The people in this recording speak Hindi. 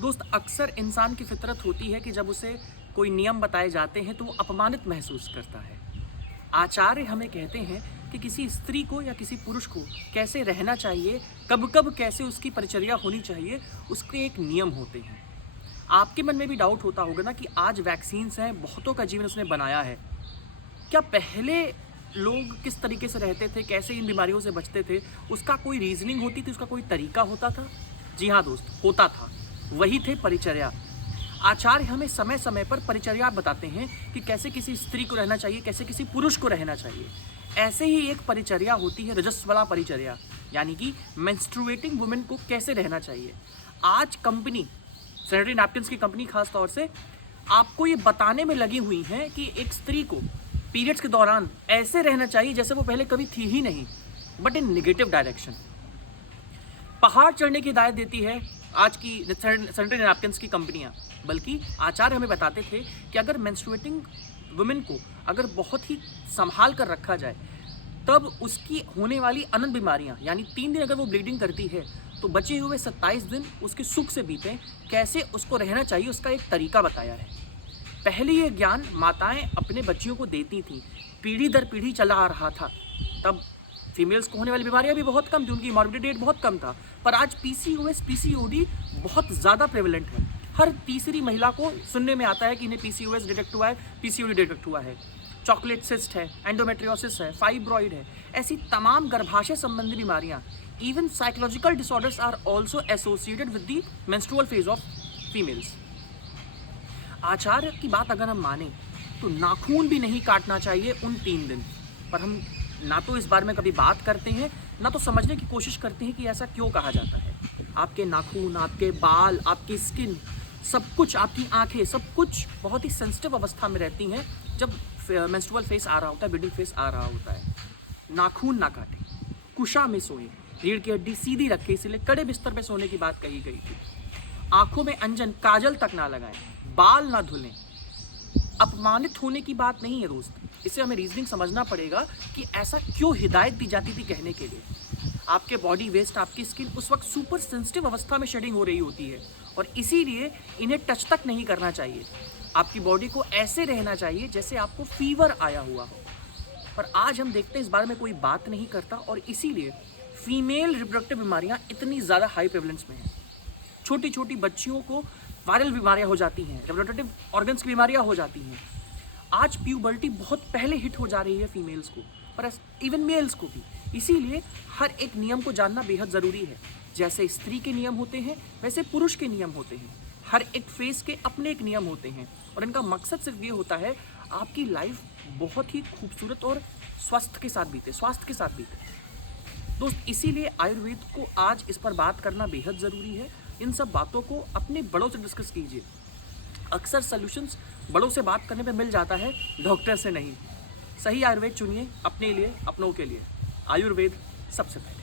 दोस्त, अक्सर इंसान की फितरत होती है कि जब उसे कोई नियम बताए जाते हैं तो वो अपमानित महसूस करता है। आचार्य हमें कहते हैं कि किसी स्त्री को या किसी पुरुष को कैसे रहना चाहिए, कब कब कैसे उसकी परिचर्या होनी चाहिए, उसके एक नियम होते हैं। आपके मन में भी डाउट होता होगा ना कि आज वैक्सीन्स हैं, बहुतों का जीवन उसने बनाया है। क्या पहले लोग किस तरीके से रहते थे, कैसे इन बीमारियों से बचते थे, उसका कोई रीजनिंग होती थी, उसका कोई तरीका होता था? जी हाँ दोस्त, होता था। वही थे परिचर्या। आचार्य हमें समय समय पर परिचर्या बताते हैं कि कैसे किसी स्त्री को रहना चाहिए, कैसे किसी पुरुष को रहना चाहिए। ऐसे ही एक परिचर्या होती है रजस्वला परिचर्या, यानी कि मेंस्ट्रुएटिंग वुमेन को कैसे रहना चाहिए। आज कंपनी, सैनिटरी नैपकिन्स की कंपनी खास तौर से आपको ये बताने में लगी हुई है कि एक स्त्री को पीरियड्स के दौरान ऐसे रहना चाहिए जैसे वो पहले कभी थी ही नहीं, बट इन नेगेटिव डायरेक्शन। पहाड़ चढ़ने की हिदायत देती है आज की सैनिटरी नैपकिन्स की कंपनियां। बल्कि आचार्य हमें बताते थे कि अगर मेंस्ट्रुएटिंग वुमेन को अगर बहुत ही संभाल कर रखा जाए, तब उसकी होने वाली अनंत बीमारियां, यानी 3 दिन अगर वो ब्लीडिंग करती है तो बचे हुए 27 दिन उसके सुख से बीते, कैसे उसको रहना चाहिए उसका एक तरीका बताया है। पहले ये ज्ञान माताएं अपने बच्चियों को देती थीं, पीढ़ी दर पीढ़ी चला आ रहा था। तब फीमेल्स को होने वाली बीमारियां भी बहुत कम थी, उनकी मॉर्बिडिटी रेट बहुत कम था। पर आज पीसीओएस, पीसीओडी बहुत ज़्यादा प्रेवलेंट है। हर तीसरी महिला को सुनने में आता है कि इन्हें पीसीओएस डिटेक्ट हुआ है, पीसीओडी डिटेक्ट हुआ है। चॉकलेट सिस्ट है, एंडोमेट्रियोसिस है, फाइब्रॉइड है, ऐसी तमाम गर्भाशय संबंधी बीमारियां, even psychological disorders are also associated with the menstrual phase of females. आचार्य की बात अगर हम माने तो नाखून भी नहीं काटना चाहिए उन 3 दिन। पर हम ना तो इस बारे में कभी बात करते हैं, ना तो समझने की कोशिश करते हैं कि ऐसा क्यों कहा जाता है। आपके नाखून, आपके बाल, आपकी स्किन, सब कुछ, आपकी आंखें, सब कुछ बहुत ही सेंसिटिव अवस्था में रहती हैं जब मेंस्ट्रुअल फेस आ रहा होता है, ब्लीडिंग फेस आ रहा होता है। नाखून ना काटें, कुशा में सोएं, रीढ़ की हड्डी सीधी रखें, इसलिए कड़े बिस्तर पे सोने की बात कही गई थी। आंखों में अंजन, काजल तक ना लगाएं, बाल ना धुलें। अपमानित होने की बात नहीं है दोस्त, इसे हमें रीजनिंग समझना पड़ेगा कि ऐसा क्यों हिदायत दी जाती थी कहने के लिए। आपके बॉडी वेस्ट, आपकी स्किन उस वक्त सुपर सेंसिटिव अवस्था में शेडिंग हो रही होती है और इसीलिए इन्हें टच तक नहीं करना चाहिए। आपकी बॉडी को ऐसे रहना चाहिए जैसे आपको फीवर आया हुआ हो। पर आज हम देखते हैं इस बारे में कोई बात नहीं करता और इसीलिए फीमेल रिप्रोडक्टिव बीमारियां इतनी ज़्यादा हाई प्रेवलेंस में हैं। छोटी छोटी बच्चियों को वायरल बीमारियां हो जाती हैं, रिप्रोडक्टिव ऑर्गन्स की बीमारियां हो जाती हैं। आज प्यूबर्टी बहुत पहले हिट हो जा रही है फीमेल्स को, पर इवन मेल्स को भी। इसीलिए हर एक नियम को जानना बेहद ज़रूरी है। जैसे स्त्री के नियम होते हैं, वैसे पुरुष के नियम होते हैं। हर एक फेस के अपने एक नियम होते हैं और इनका मकसद सिर्फ ये होता है आपकी लाइफ बहुत ही खूबसूरत और स्वास्थ्य के साथ बीते। दोस्त, इसीलिए आयुर्वेद को आज इस पर बात करना बेहद ज़रूरी है। इन सब बातों को अपने बड़ों से डिस्कस कीजिए। अक्सर सॉल्यूशंस बड़ों से बात करने पे मिल जाता है, डॉक्टर से नहीं। सही आयुर्वेद चुनिए अपने लिए, अपनों के लिए। आयुर्वेद सबसे पहले।